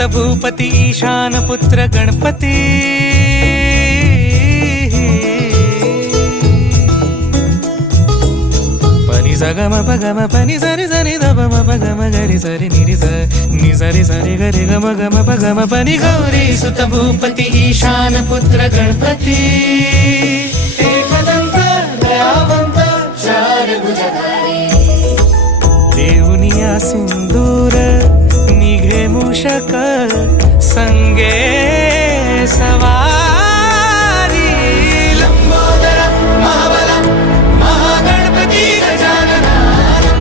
सुत भूपती ईशान पुत्र गणपती पनि सगम पगम पनि सरि सरि दम पगम गरि सरि निरि नि सरि सरि गरि गम गम पगम पनि गौरी सुत भूपति ईशान पुत्र गणपती एकदंत दयावंत चार भुजधारी देवनिया सिंदूर निघे मूषक संगे सवा